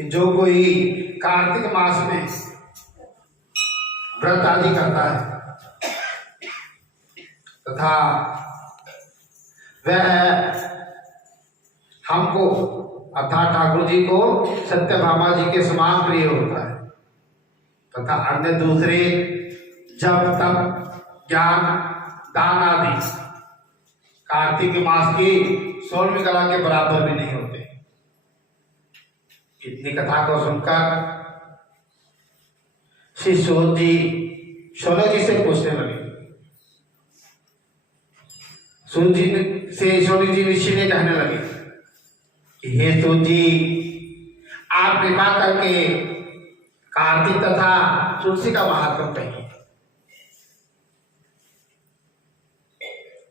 कि जो कोई कार्तिक मास में व्रत आदि करता है तथा वह हमको अर्थात ठाकुर जी को सत्यभामा जी के समान प्रिय होता है तथा अन्य दूसरे जब तप ज्ञान दान आदि कार्तिक मास की 16वीं कला के बराबर भी नहीं होते। इतनी कथा को सुनकर श्री सूत जी शौनक जी से पूछने लगे। सूत जी से शौनक जी ऋषि ने कहने लगे कि हे सूत जी, आप कृपा करके कार्तिक तथा तुलसी का महात्म कहिए।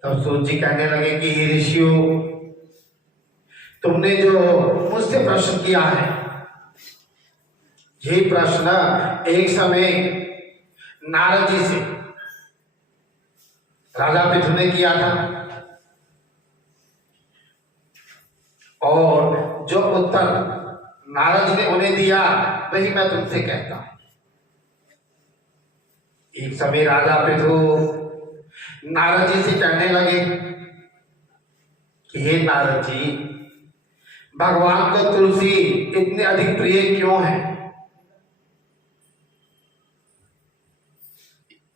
तब सूत जी कहने लगे कि हे ऋषियों, तुमने जो मुझसे प्रश्न किया है, यही प्रश्न एक समय नारद जी से राजा पृथु ने किया था और जो उत्तर नारद जी ने उन्हें दिया वही मैं तुमसे कहता हूं। एक समय राजा पृथु नारद जी से कहने लगे कि हे नारद जी, भगवान को तुलसी इतने अधिक प्रिय क्यों है?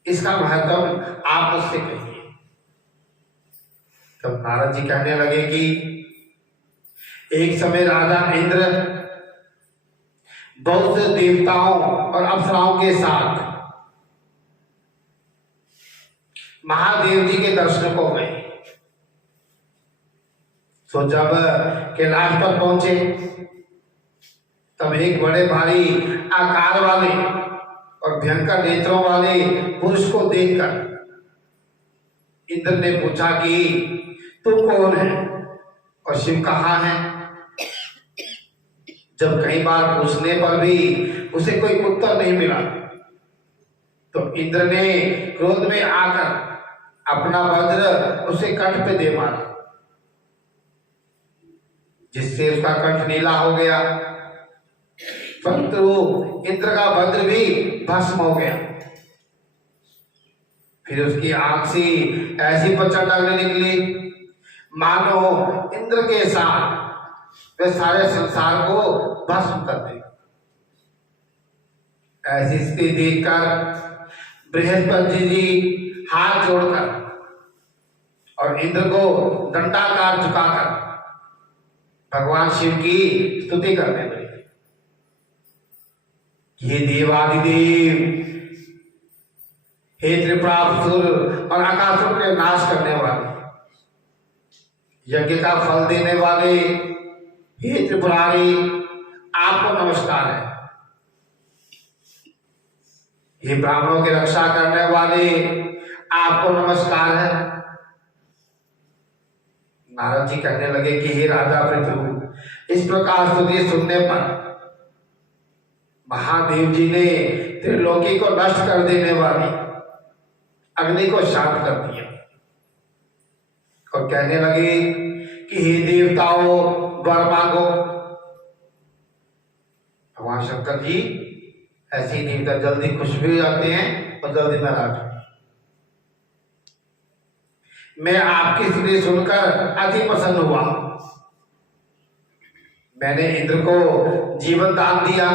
इसका महत्व आप मुझसे कहिए। तब नारद जी कहने लगे कि एक समय राजा इंद्र बहुत से देवताओं और अप्सराओं के साथ महादेव जी के दर्शन को गए। तो जब कैलाश पर पहुंचे तब एक बड़े भारी आकार वाले और भयंकर नेत्रों वाले पुरुष को देखकर इंद्र ने पूछा कि तू कौन है और शिव कहाँ है? जब कई बार पूछने पर भी उसे कोई उत्तर नहीं मिला तो इंद्र ने क्रोध में आकर अपना वज्र उसे कंठ पे दे मारा, जिससे उसका कंठ नीला हो गया, परंतु इंद्र का वज्र भी भस्म हो गया। फिर उसकी आंख से ऐसी पचड़ लगने निकली मानो इंद्र के साथ वे सारे संसार को भस्म कर दे। ऐसी स्थिति देखकर बृहस्पति जी हाथ जोड़कर और इंद्र को दंडाकार झुकाकर भगवान शिव की स्तुति करने लगे। हे देवादिदेव, हे त्रिपुरासुर और अकासुर के नाश करने वाले, यज्ञ का फल देने वाले, हे त्रिपुरारी, आपको नमस्कार है। हे ब्राह्मणों की रक्षा करने वाले, आपको नमस्कार है। नारद जी कहने लगे कि हे राजा पृथु, इस प्रकार स्तुति सुनने पर महादेव जी ने त्रिलोकी को नष्ट कर देने वाली अग्नि को शांत कर दिया और कहने लगे कि हे देवताओं, वर मांगो। भगवान शंकर जी ऐसे ही देवता जल्दी खुश भी हो जाते हैं और जल्दी नाराज। मैं आपकी स्तुति सुनकर अति प्रसन्न हुआ। मैंने इंद्र को जीवन दान दिया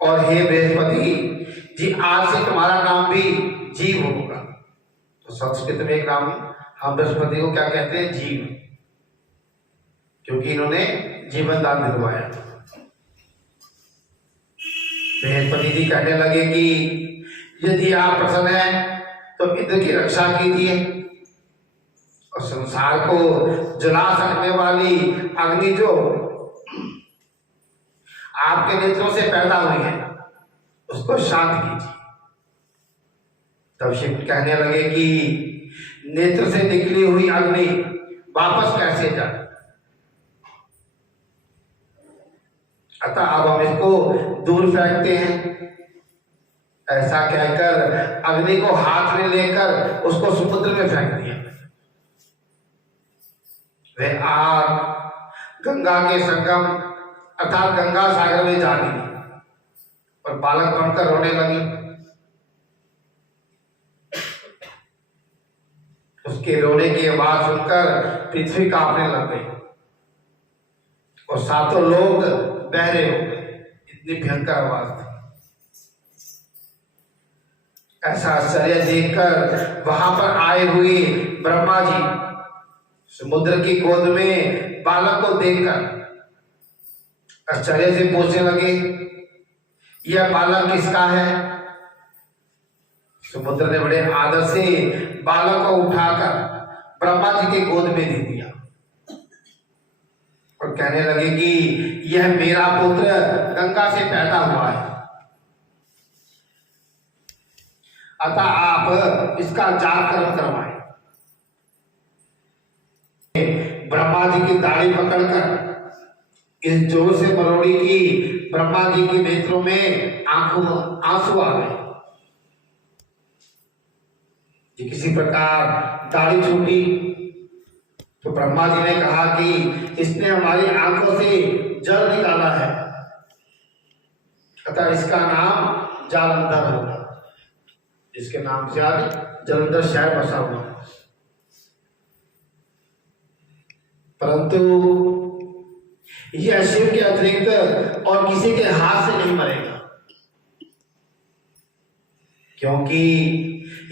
और हे बृहस्पति जी, आज से तुम्हारा नाम भी जीव होगा। तो संस्कृत में एक नाम हम बृहस्पति को क्या कहते हैं? जीव, क्योंकि इन्होंने जीवन दान दिलवाया। बृहस्पति जी कहने लगे कि यदि आप प्रसन्न हैं तो इंद्र की रक्षा कीजिए और संसार को जला सकने वाली अग्नि जो आपके नेत्रों से पैदा हुई है उसको शांत कीजिए। तब शिव कहने लगे कि नेत्र से निकली हुई अग्नि वापस कैसे जाए? अतः अब हम इसको दूर फेंकते हैं। ऐसा कहकर अग्नि को हाथ में लेकर उसको समुद्र में फेंक दिया। वह आग गंगा के संगम अर्थात गंगा सागर में जा गिरी और बालक बनकर रोने लगी। उसके रोने की आवाज सुनकर पृथ्वी कांपने लग गई और सातों लोग बहरे हो गए, इतनी भयंकर आवाज थी। ऐसा आश्चर्य देखकर वहां पर आए हुए ब्रह्मा जी समुद्र की गोद में बालक को देखकर आश्चर्य से पूछने लगे, यह बालक किसका है? समुद्र ने बड़े आदर से बालक को उठाकर ब्रह्मा जी के गोद में दे दिया और कहने लगे कि यह मेरा पुत्र गंगा से पैदा हुआ है, अतः आप इसका जातकर्म करवाएं। ब्रह्मा जी की दाढ़ी पकड़कर इस जोर से मरोड़ी की ब्रह्मा जी के नेत्रों में आंसू आ गए। किसी प्रकार दाढ़ी छूटी तो ब्रह्मा जी ने कहा कि इसने हमारी आंखों से जल निकाला है, अतः इसका नाम जालंधर होगा। इसके नाम से आज जालंधर शहर बसा हुआ है। परंतु यह शिव के अतिरिक्त और किसी के हाथ से नहीं मरेगा, क्योंकि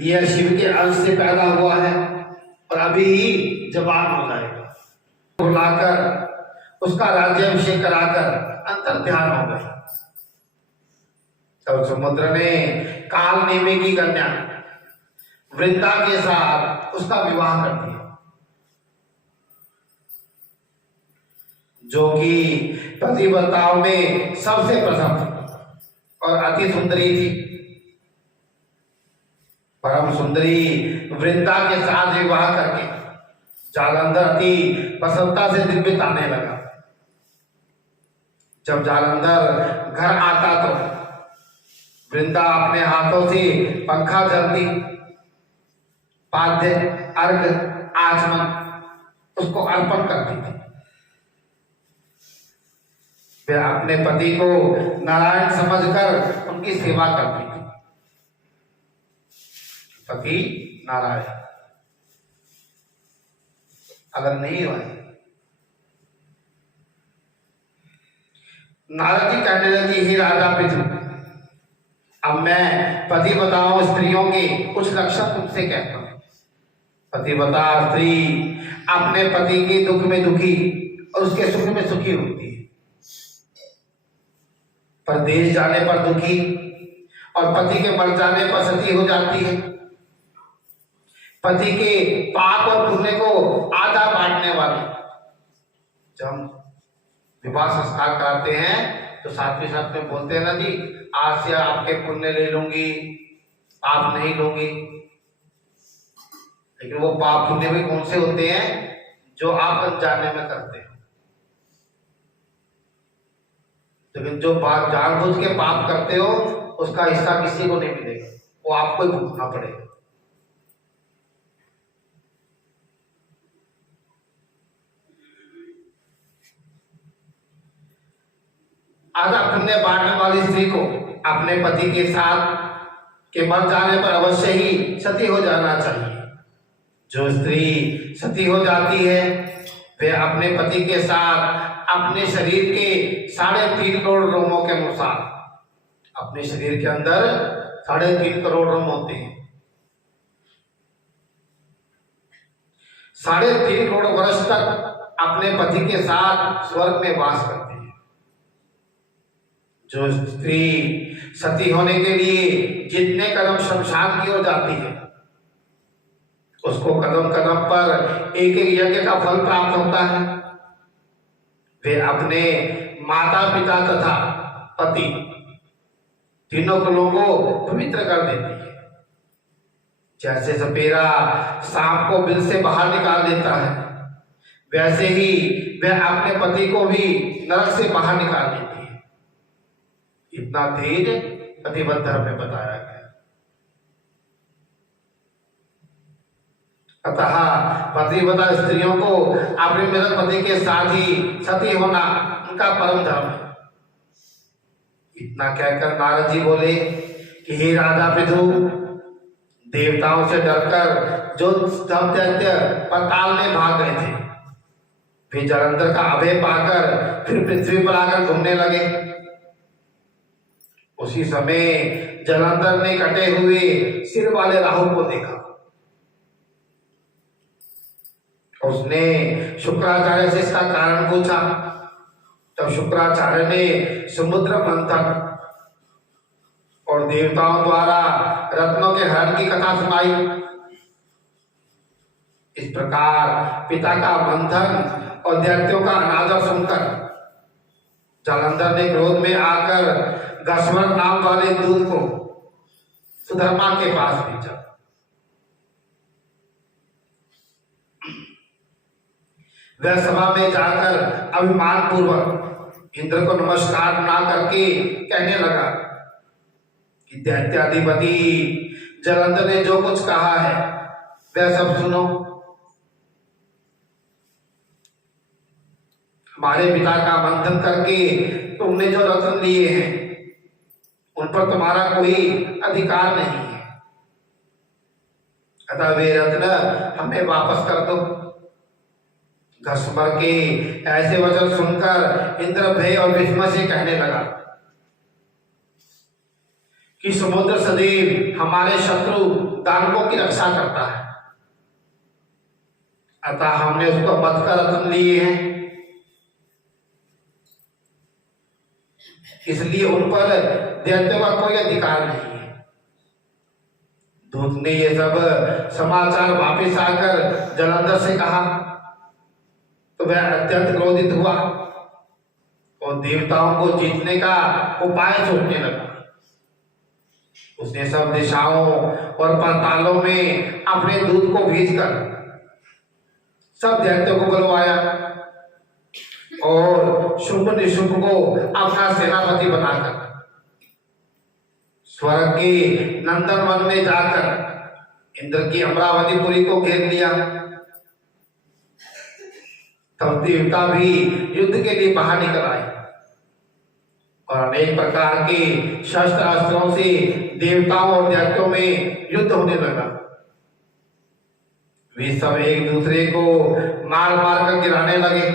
यह शिव के अंश से पैदा हुआ है और अभी ही जवान हो जाएगा। बुलाकर उसका राज्याभिषेक कराकर अंतर ध्यान हो गए। तब समुद्र ने काल नेमी की कन्या वृंदा के साथ उसका विवाह कर दिया, जो कि पतिव्रताओं में सबसे प्रथम और अति सुंदरी थी। परम सुंदरी वृंदा के साथ विवाह करके जालंधर अति प्रसन्नता से दिन बिताने लगा। जब जालंधर घर आता तो वृंदा अपने हाथों से पंखा जलती, पाद्य अर्घ आचमन उसको अर्पण करती थी। वे अपने पति को नारायण समझकर उनकी सेवा करती थी। पति नारायण अगर नहीं हुआ। नारद जी कहने लगी, हे राजा पृथु, अब मैं पतिव्रता स्त्रियों के कुछ लक्षण तुमसे कहता हूं। पतिव्रता स्त्री अपने पति के दुख में दुखी और उसके सुख में सुखी होती है। परदेश जाने पर दुखी और पति के मर जाने पर सती हो जाती है। पति के पाप और पुण्य को आधा बांटने वाली। जब हम विवाह संस्कार कराते हैं तो साथ ही साथ में बोलते हैं ना जी, आज से आपके पुण्य ले लूंगी, पाप नहीं लूंगी। लेकिन वो पाप पुण्य भी कौन से होते हैं? जो आप अनजाने में करते हैं। लेकिन जो बात जानबूझ के पाप करते हो उसका हिस्सा किसी को नहीं मिलेगा, वो आपको ही भुगतना पड़ेगा। आधा पुण्य बांटने वाली स्त्री को अपने पति के साथ के मर जाने पर अवश्य ही सती हो जाना चाहिए। जो स्त्री सती हो जाती है वे अपने पति के साथ अपने शरीर के 3.5 करोड़ रोमों के अनुसार, अपने शरीर के अंदर 3.5 करोड़ रोम होते हैं, 3.5 करोड़ वर्ष तक अपने पति के साथ स्वर्ग में वास करती है। जो स्त्री सती होने के लिए जितने कदम शमशान की ओर जाती है उसको कदम कदम पर एक एक यज्ञ का फल प्राप्त होता है। वे अपने माता पिता तथा पति तीनों कुलों को पवित्र कर देती है। जैसे सपेरा सांप को बिल से बाहर निकाल देता है, वैसे ही वह अपने पति को भी नरक से बाहर निकाल देती है। इतना तेज पतिव्रत धर्म में बताया गया। अतः पतिव्रता स्त्रियों को अपने मृत पति के साथ ही सती होना उनका परम धर्म है। इतना कहकर नारद जी बोले कि हे राधा पृथु, देवताओं से डरकर जो सब दैत्य पाताल में भाग गए थे, वे जलंधर का अभय पाकर फिर पृथ्वी पर आकर घूमने लगे। उसी समय जलंधर ने कटे हुए सिर वाले राहु को देखा। उसने शुक्राचार्य से इसका कारण पूछा। तब शुक्राचार्य ने समुद्र मंथन और देवताओं द्वारा रत्नों के हरण की कथा सुनाई। इस प्रकार पिता का मंथन और दैत्यों का अनादर सुनकर जालंधर ने क्रोध में आकर घसवर नाम वाले दूत को सुधर्मा के पास भेजा। वह सभा में जाकर अभिमान पूर्वक इंद्र को नमस्कार ना करके कहने लगा कि दैत्याधिपति जालंधर ने जो कुछ कहा है वह सब सुनो। हमारे पिता का मंथन करके तुमने जो रत्न लिए हैं उन पर तुम्हारा कोई अधिकार नहीं है, अतः वे रत्न हमें वापस कर दो। घसमर के ऐसे वचन सुनकर इंद्र भय और विस्मय से कहने लगा कि समुद्र सदैव हमारे शत्रु दानवों की रक्षा करता है, अतः हमने उसको बध कर रत्न लिए हैं, इसलिए उन पर दैत्यों का कोई अधिकार नहीं है। दूत ने ये सब समाचार वापस आकर जालंधर से कहा तो वह अत्यंत क्रोधित हुआ और देवताओं को जीतने का उपाय सोचने लगा। उसने सब दिशाओं और पातालों में अपने दूत को भेजकर सब दैत्यों को बुलवाया और शुंभ निशुंभ को अपना सेनापति बनाकर स्वर्ग के नंदन वन में जाकर इंद्र की अमरावतीपुरी को घेर लिया। तब देवता भी युद्ध के लिए बाहर निकल आए और अनेक प्रकार के शस्त्र अस्त्रों से देवताओं और दैत्यों में युद्ध होने लगा। वे सब एक दूसरे को मार मार कर गिराने लगे।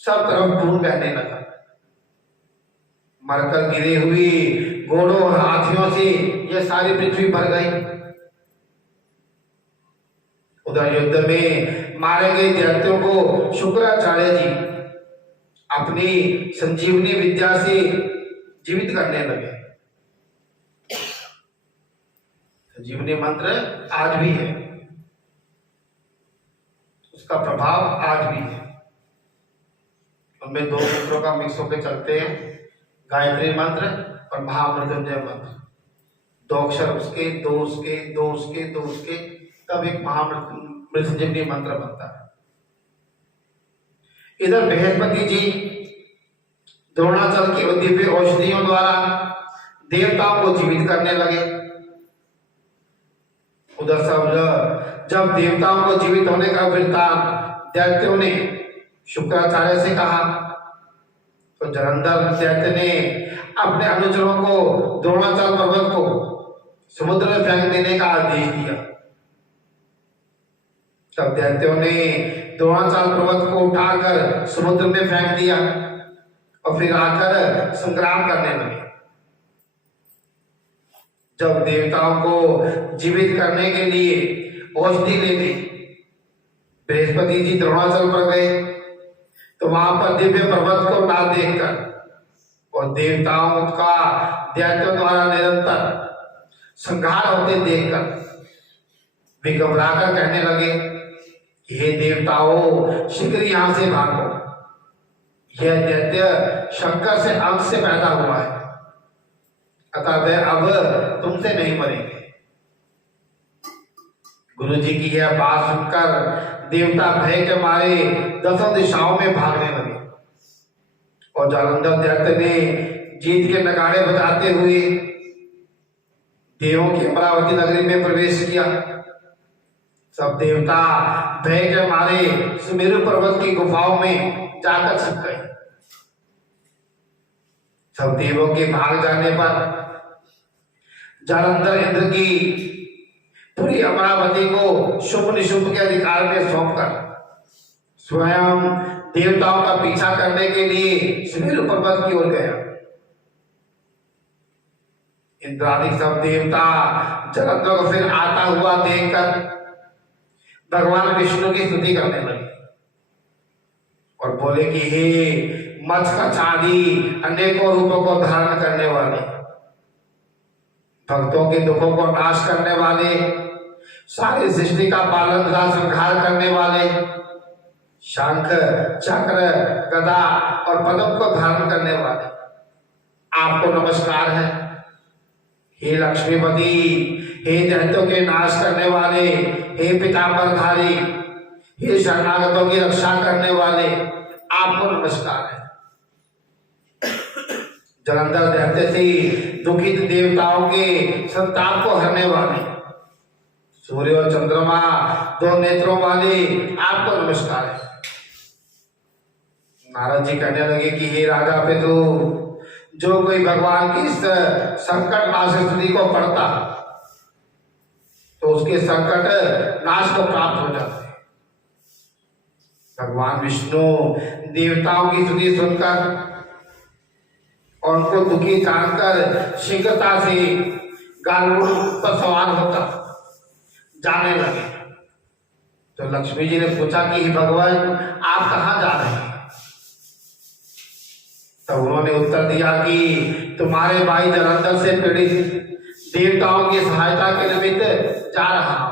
सब तरफ खून बहने लगा। मरकर गिरे हुए घोड़ों और हाथियों से यह सारी पृथ्वी भर गई। उधर युद्ध में मारे गए दैत्यों को शुक्राचार्य जी अपनी संजीवनी विद्या से जीवित करने लगे। संजीवनी मंत्र आज भी है, उसका प्रभाव आज भी है। उनमें दो मंत्रों का मिक्स होकर चलते हैं, गायत्री मंत्र और महामृत्युंजय मंत्र। दो अक्षर उसके, दो उसके, दो उसके, दो उसके, तब एक महामृत्युंजय मंत्र बनता है। इधर बृहस्पति जी द्रोणाचल की दिव्य औषधियों द्वारा देवताओं को जीवित करने लगे। उधर सब जब देवताओं को जीवित होने का वृत्तांत दैत्यों ने शुक्राचार्य से कहा तो जालंधर दैत्य ने अपने अनुचरों को द्रोणाचल पर्वत को समुद्र में फेंक देने का आदेश दिया। तब दैत्यों ने द्रोणाचल पर्वत को उठाकर समुद्र में फेंक दिया और फिर आकर संग्राम करने लगे। जब देवताओं को जीवित करने के लिए औषधि लेने बृहस्पति जी द्रोणाचल पर गए तो वहां पर दिव्य पर्वत को ना देखकर और देवताओं का दैत्यों द्वारा निरंतर संहार होते देखकर वे घबराकर कहने लगे, हे देवताओं, शीघ्र यहां से भागो। यह दैत्य शंकर से अंश से पैदा हुआ है, अतः वे अब तुमसे नहीं मरेंगे। गुरु जी की यह बात सुनकर देवता भय के मारे दसों दिशाओं में भागने लगे और जालंधर दैत्य ने जीत के नगाड़े बजाते हुए देवों की अमरावती नगरी में प्रवेश किया। सब देवता भय के मारे सुमेरु पर्वत की गुफाओं में जाकर छिप गए। सब देवों के भाग जाने पर जालंधर इंद्र की पूरी अमरावती को शुभ निशुभ के अधिकार में सौंपकर स्वयं देवताओं का पीछा करने के लिए सुमेरु पर्वत की ओर गया। इंद्रादि सब देवता जालंधर को फिर आता हुआ देखकर भगवान विष्णु की स्तुति करने लगे और बोले कि हे मत्स्यचारी, अनेकों रूपों को धारण करने वाले, भक्तों के दुखों को नाश करने वाले, सारी सृष्टि का पालन तथा संहार करने वाले, शंख चक्र गदा और पद्म को धारण करने वाले, आपको नमस्कार है। हे लक्ष्मीपति, हे दैत्यों के नाश करने वाले, हे पीतांबरधारी, हे शरणागतों की रक्षा करने वाले, आपको नमस्कार है। जालंधर दैत्य से दुखित देवताओं के संताप को हरने वाले, सूर्य और चंद्रमा दो नेत्रों वाले, आपको नमस्कार है। नारद जी कहने लगे कि हे राजा पितु, जो कोई भगवान की इस संकट नाश स्थिति को पढ़ता तो उसके संकट नाश को प्राप्त हो जाते हैं। भगवान विष्णु देवताओं की स्तुति सुनकर और उनको दुखी जानकर शीघ्रता से गरुड़ पर सवार होकर जाने लगे। तो लक्ष्मी जी ने पूछा कि भगवान आप कहाँ जा रहे हैं? तब उन्होंने उत्तर दिया कि तुम्हारे भाई जालंधर से पीड़ित देवताओं की सहायता के निमित्त जा रहा हूं।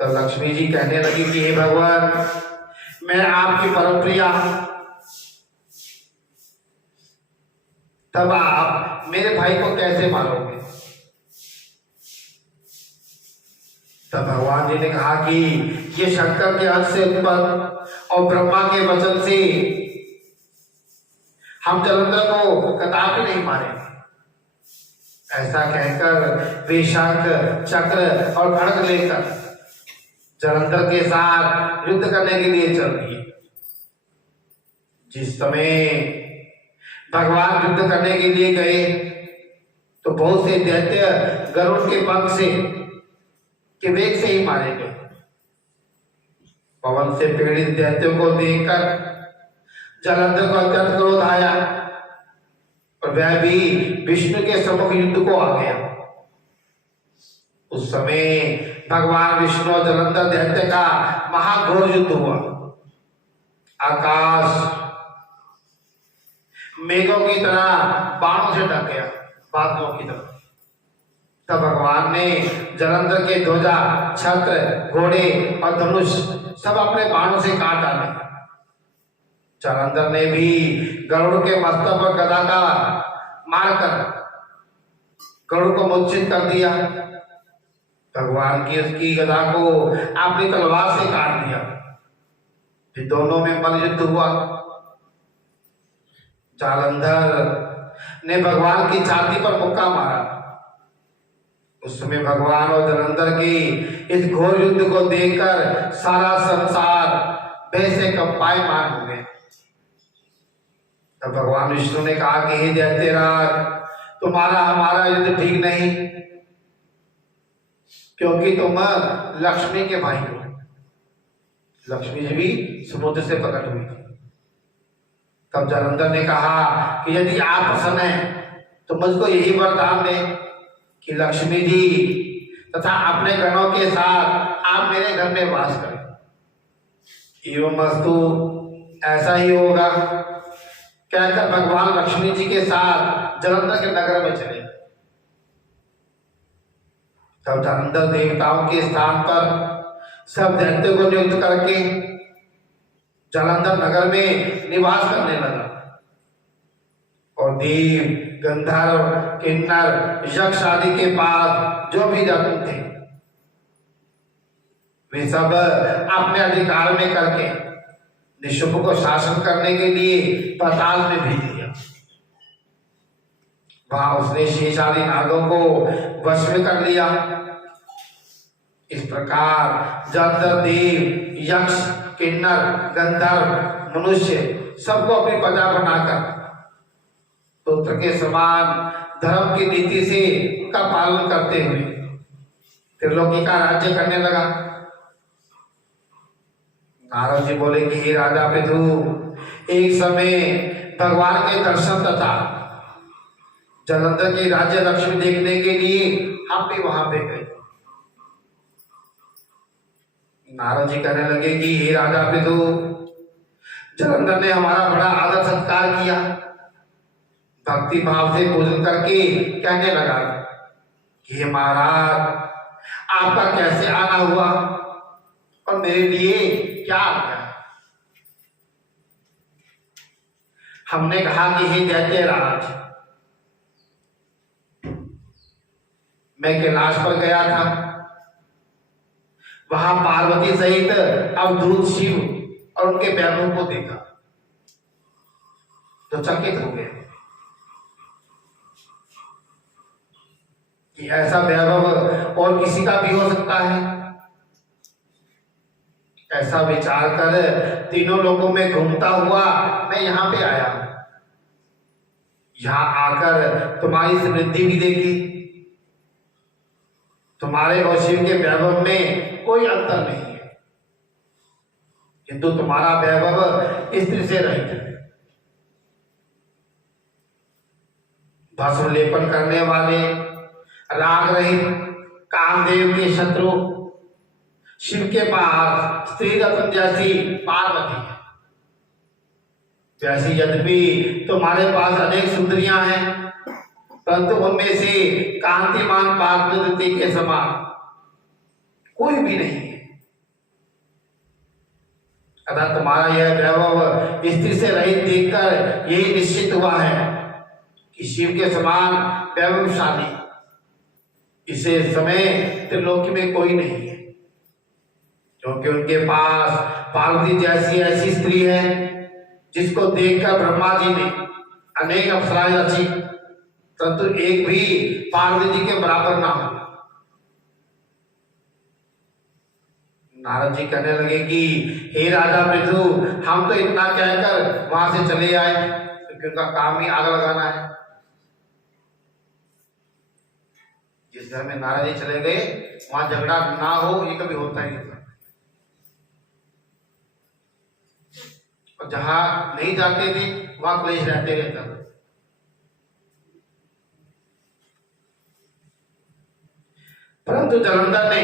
तो लक्ष्मी जी कहने लगी कि हे भगवान, मैं आपकी परम प्रिया हूं, तब आप मेरे भाई को कैसे मारोगे? तब भगवान जी ने कहा कि ये शंकर के अंश से उत्पन्न और ब्रह्मा के वचन से हम जालंधर को कदापि नहीं मारेंगे। ऐसा कहकर वे शंख चक्र और खड्ग लेकर जालंधर के साथ युद्ध करने के लिए चल दिए। जिस समय भगवान युद्ध करने के लिए गए तो बहुत से दैत्य गरुड़ के पंख से के वेग से ही मारे गए। पवन से पीड़ित दैत्यों को देखकर जालंधर को अत्यंत क्रोध आया और वह भी विष्णु के सम्मुख युद्ध को आ गया। उस समय भगवान विष्णु और जालंधर दैत्य का महाघोर युद्ध हुआ। आकाश मेघों की तरह बाणों से ढक गया, बादलों की तरह। तब भगवान ने जालंधर के ध्वजा, छत्र, घोड़े और धनुष सब अपने बाणों से काट डाले। जालंधर ने भी गरुड़ के मस्तक पर गदा का मारकर गरुड़ को मूर्छित कर दिया। भगवान की उसकी गदा को अपनी तलवार से काट दिया। फिर दोनों में मल्लयुद्ध हुआ। जालंधर ने भगवान की छाती पर मुक्का मारा। उस समय भगवान और जालंधर की इस घोर युद्ध को देखकर सारा संसार भय से कंपायमान हो गया। तब भगवान विष्णु ने कहा कि हे दैत्यराज, तुम्हारा हमारा युद्ध ठीक नहीं, क्योंकि तुम लक्ष्मी के भाई हो। लक्ष्मी जी भी समुद्र से प्रकट हुई थी। तब जालंधर ने कहा कि यदि आप प्रसन्न हैं तो मुझको यही वरदान दें कि लक्ष्मी जी तथा अपने गणों के साथ आप मेरे घर में वास करें। एवं वस्तु ऐसा ही होगा, कहकर भगवान लक्ष्मी जी के साथ जालंधर के नगर में चले। तब जालंधर देवताओं के स्थान पर सब दैत्यों को नियुक्त करके जालंधर नगर में निवास करने लगा और देव, गंधर्व, किन्नर, यक्ष आदि के पास जो भी जतु थे वे सब अपने अधिकार में करके निशुंभ को शासन करने के लिए पाताल में भेज दिया। वहां उसने शेष आदि नागों को वश में कर लिया। इस प्रकार जालंधर देव, यक्ष, किन्नर, गंधर्व, मनुष्य सबको अपनी प्रजा बनाकर पुत्र के समान धर्म की नीति से उनका पालन करते हुए त्रिलोकी का राज्य करने लगा। नारद जी बोले कि हे राजा पितु, एक समय भगवान के दर्शन तथा जालंधर की राज्य लक्ष्मी देखने के लिए हम भी वहां पे गए। नारद जी कहने लगे कि हे राजा पितु, जालंधर ने हमारा बड़ा आदर सत्कार किया। भक्ति भाव से पूजन करके कहने लगा कि हे महाराज, आपका कैसे आना हुआ और मेरे लिए क्या आज्ञा है? हमने कहा कि हे दैत्यराज, मैं कैलाश पर गया था, वहां पार्वती सहित अवधूत शिव और उनके वैभव को देखा तो चकित हो गए कि ऐसा वैभव और किसी का भी हो सकता है। ऐसा विचार कर तीनों लोगों में घूमता हुआ मैं यहां पे आया। यहां आकर तुम्हारी समृद्धि भी देखी। तुम्हारे और शिव के वैभव में कोई अंतर नहीं है, किंतु तुम्हारा वैभव स्त्री से रहित है। भस्म लेपन करने वाले, राग रहित, कामदेव के शत्रु शिव के पास स्त्री रत्न जैसी पार्वती है। जैसी यद्यपि तुम्हारे पास अनेक सुंदरियां हैं, परंतु उनमें से कांतिमान पार्वती के समान कोई भी नहीं है। अतः तुम्हारा यह वैभव स्त्री से रहित देखकर यही निश्चित हुआ है कि शिव के समान वैभवशाली इसे समय त्रिलोकी में कोई नहीं है, क्योंकि उनके पास पार्वती जैसी ऐसी स्त्री है जिसको देखकर ब्रह्मा जी ने अनेक अप्सराएं रची, परंतु एक भी पार्वती जी के बराबर ना हो। नारद जी कहने लगे कि हे राजा पृथु, हम तो इतना कहकर वहां से चले आए, क्योंकि उनका काम ही आग लगाना है। जिस घर में नारद जी चले गए वहां झगड़ा ना हो, ये कभी होता ही नहीं था। और जहां नहीं जाते थे वहां क्लेश रहते रहता था। परंतु जालंधर ने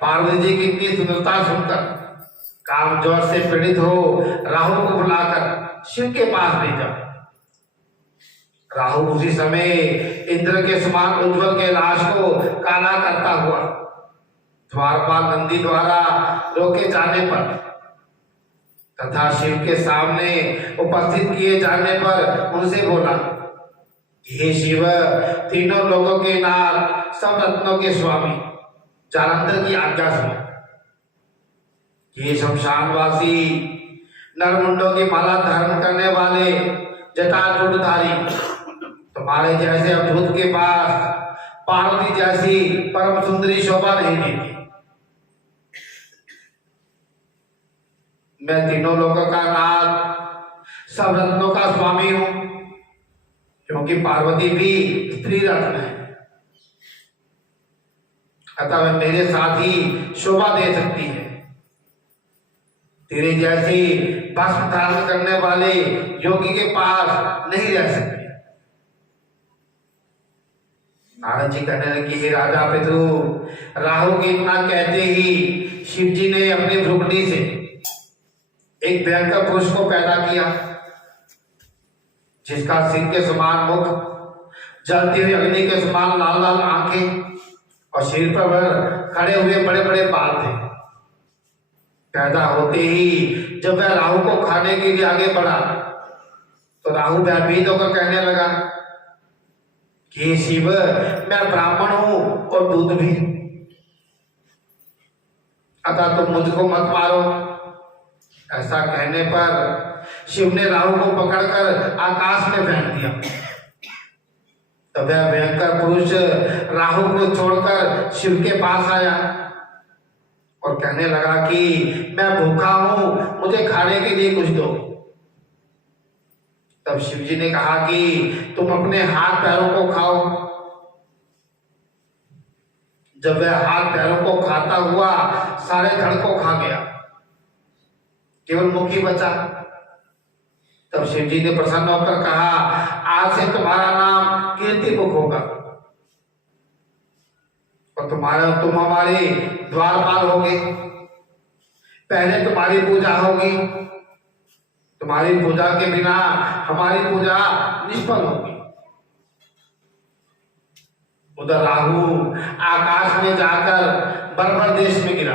पार्वती जी की इतनी सुंदरता सुनकर काम जोर से पीड़ित हो राहु को बुलाकर शिव के पास भेजा। राहु उसी समय इंद्र के समान उज्जवल कैलाश को काला करता हुआ द्वारपाल नंदी द्वारा रोके जाने पर तथा शिव के सामने उपस्थित किए जाने पर उनसे बोला, हे शिव, तीनों लोगों के नाथ, सब रत्नों के स्वामी, जालंधर की आज्ञा सुनो। ये शमशानवासी नरमुंडों की माला धारण करने वाले जटाजूटधारी तुम्हारे जैसे अवधूत के पास पार्वती जैसी परम सुंदरी शोभा नहीं देती। मैं तीनों लोगों का नाथ, सब रत्नों का स्वामी हूं, क्योंकि पार्वती भी स्त्री रत्न है, अतः वह मेरे साथ ही शोभा दे सकती है। तेरे जैसी भस्म धारण करने वाले योगी के पास नहीं रह सकती। नारद जी कहने लगे, हे राजा पितृ, राहु के इतना कहते ही शिव जी ने अपनी भ्रुकुटी से एक भयंकर पुरुष को पैदा किया, जिसका सिंह के समान मुख, जलती हुई अग्नि के समान लाल लाल आंखें और शरीर पर खड़े हुए बड़े बड़े बाल थे। पैदा होते ही जब वह राहु को खाने के लिए आगे बढ़ा तो राहु भयभीत होकर कहने लगा कि शिव, मैं ब्राह्मण हूं और दूध भी, अतः तुम मुझको मत मारो। ऐसा कहने पर शिव ने राहु को पकड़कर आकाश में फेंक दिया। तब वह भयंकर पुरुष राहु को छोड़कर शिव के पास आया और कहने लगा कि मैं भूखा हूं, मुझे खाने के लिए कुछ दो। तब शिव जी ने कहा कि तुम अपने हाथ पैरों को खाओ। जब वह हाथ पैरों को खाता हुआ सारे धड़ को खा गया, केवल मुख ही बचा। तब शिव जी ने प्रसन्न होकर कहा, आज से तुम्हारा नाम कीर्ति मुख होगा और तुम हमारे द्वारपाल होगे। पहले तुम्हारी पूजा होगी, तुम्हारी पूजा के बिना हमारी पूजा निष्फल होगी। उधर राहु आकाश में जाकर बर्बर देश में गिरा।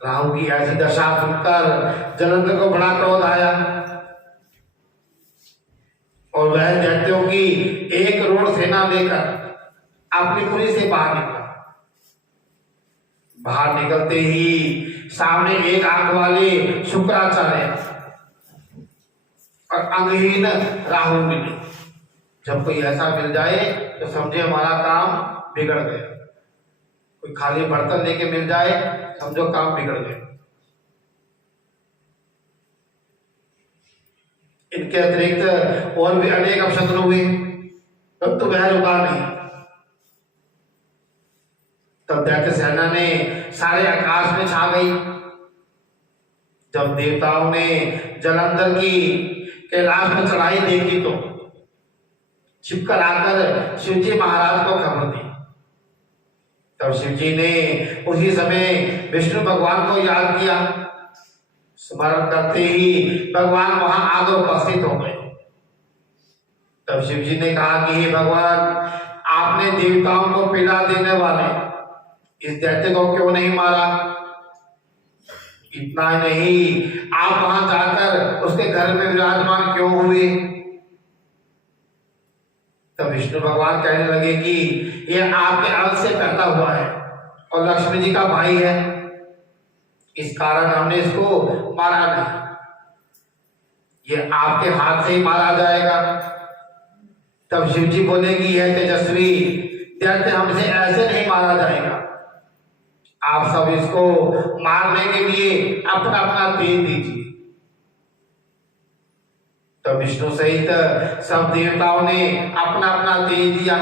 राहु की ऐसी दशा सुनकर जलंधर को बड़ा क्रोध आया और वह दैत्यों की 1 करोड़ सेना लेकर अपनी पुरी से बाहर निकला। बाहर निकलते ही सामने एक आंख वाले शुक्राचार्य और अंगहीन राहु मिले। जब कोई ऐसा मिल जाए तो समझे हमारा काम बिगड़ गया। कोई खाली बर्तन लेके मिल जाए समझो काम बिगड़ गया। इनके अतिरिक्त और भी अनेक अपशकुन हुए, तब तो वह रुका नहीं। तब दैत्य सेना ने सारे आकाश में छा गई। जब देवताओं ने जलंधर की कैलाश में चढ़ाई देखी तो छिपकर आकर शिवजी महाराज को खबर दी। तब शिवजी ने उसी समय विष्णु भगवान को याद किया। स्मरण करते ही भगवान वहां आकर उपस्थित हो गए। तब शिवजी ने कहा कि हे भगवान, आपने देवताओं को पीड़ा देने वाले इस दैत्य को क्यों नहीं मारा? इतना ही नहीं, आप वहां जाकर उसके घर में विराजमान क्यों हुए? तब विष्णु भगवान कहने लगे कि यह आपके अंश से पैदा हुआ है और लक्ष्मी जी का भाई है, इस कारण हमने इसको मारा नहीं। यह आपके हाथ से ही मारा जाएगा। तब शिव जी बोले कि यह तेजस्वी दैत्य हमसे ऐसे नहीं मारा जाएगा। आप सब इसको मारने के लिए अपना अपना तेज दीजिए। तब विष्णु सहित सब देवताओं ने अपना अपना तेज दिया।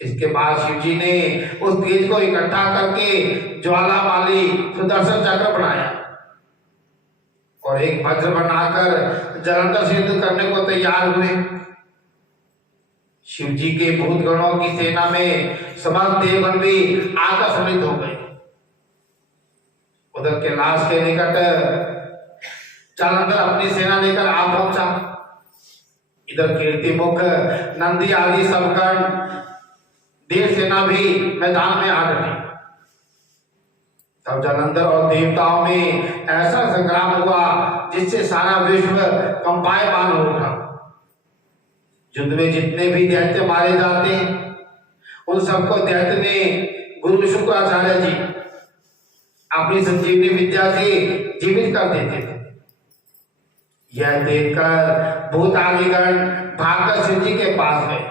इसके बाद शिव जी ने उस तेज को इकट्ठा करके ज्वालामाली सुदर्शन चक्र बनाया और एक वज्र बनाकर जलंधर से युद्ध करने को तैयार हुए। शिव जी के भूत गणों की सेना में समस्त देवगण भी आकर सम्मिलित हो गए। उधर कैलाश के निकट जलंधर अपनी सेना लेकर आ पहुंचा। इधर कीर्तिमुख, नंदी आदि सब गण, देव सेना भी मैदान में आ डटी। तब जलंधर और देवताओं में ऐसा संग्राम हुआ जिससे सारा विश्व कंपायमान हो उठा। युद्ध में जितने भी दैत्य मारे जाते उन सबको दैत्य ने गुरु शुक्राचार्य जी अपनी संजीवनी विद्या से जीवित कर देते थे। यह देखकर भूत आदिगण भागकर शिव जी के पास गए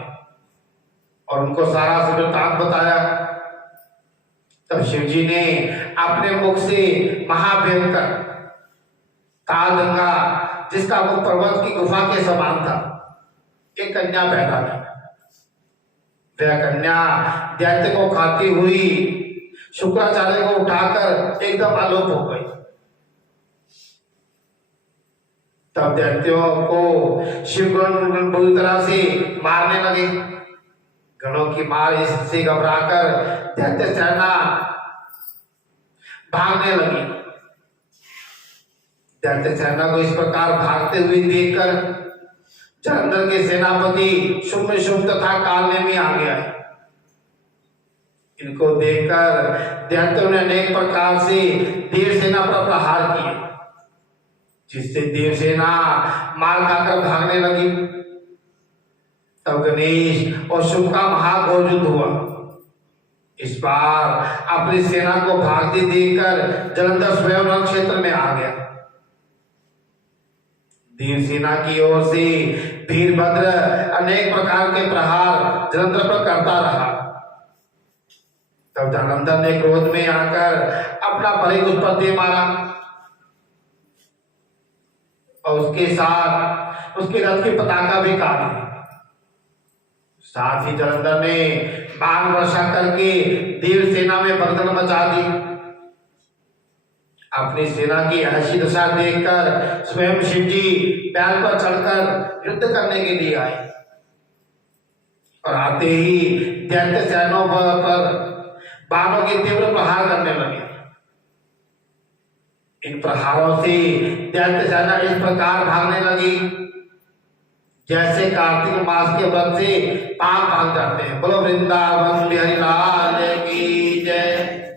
और उनको सारा वृत्तांत बताया। तब शिव जी ने अपने मुख से महाभयंकर तालगंगा, जिसका मुख पर्वत की गुफा के समान था, एक कन्या पैदा की। वह कन्या दैत्य को खाती हुई शुक्राचार्य को उठाकर एकदम आलोक हो गई। तब दैत्यों को शिवगण बुरी तरह से मारने लगे। गणों की मार इससे घबराकर दैत्य सेना भागने लगी। दैत्य सेना को इस प्रकार भागते हुए देखकर जलंधर के सेनापति शुम्भ तथा कालनेमी आ गया। इनको देखकर दैत्यों ने अनेक प्रकार से देव सेना पर प्रहार किए, जिससे देव सेना मार खाकर भागने लगी। तब गणेश और शुभ का महाघोर युद्ध हुआ। इस बार अपनी सेना को भागते देखकर जलंधर स्वयं रण क्षेत्र में आ गया। देव सेना की ओर से वीरभद्र अनेक प्रकार के प्रहार जलंधर पर करता रहा। तब जलंधर ने क्रोध में आकर अपना बलिक उस पर दे मारा। और उसके साथ उसके रथ की पताका भी काट दी। साथ ही जलंधर ने बाण वर्षा करके देव सेना में भगदड़ मचा दी। अपनी सेना की ऐसी दशा देखकर स्वयं शिव जी बैल पर चढ़कर युद्ध करने के लिए आए और आते ही दैत्य सैनों पर बाणों के तीव्र प्रहार करने लगे। इन प्रहारों से दैत्य सेना इस प्रकार भागने लगी जैसे कार्तिक मास के व्रत से पान भाग जाते हैं। बोलो वृंदावन बिहारी लाल की जय।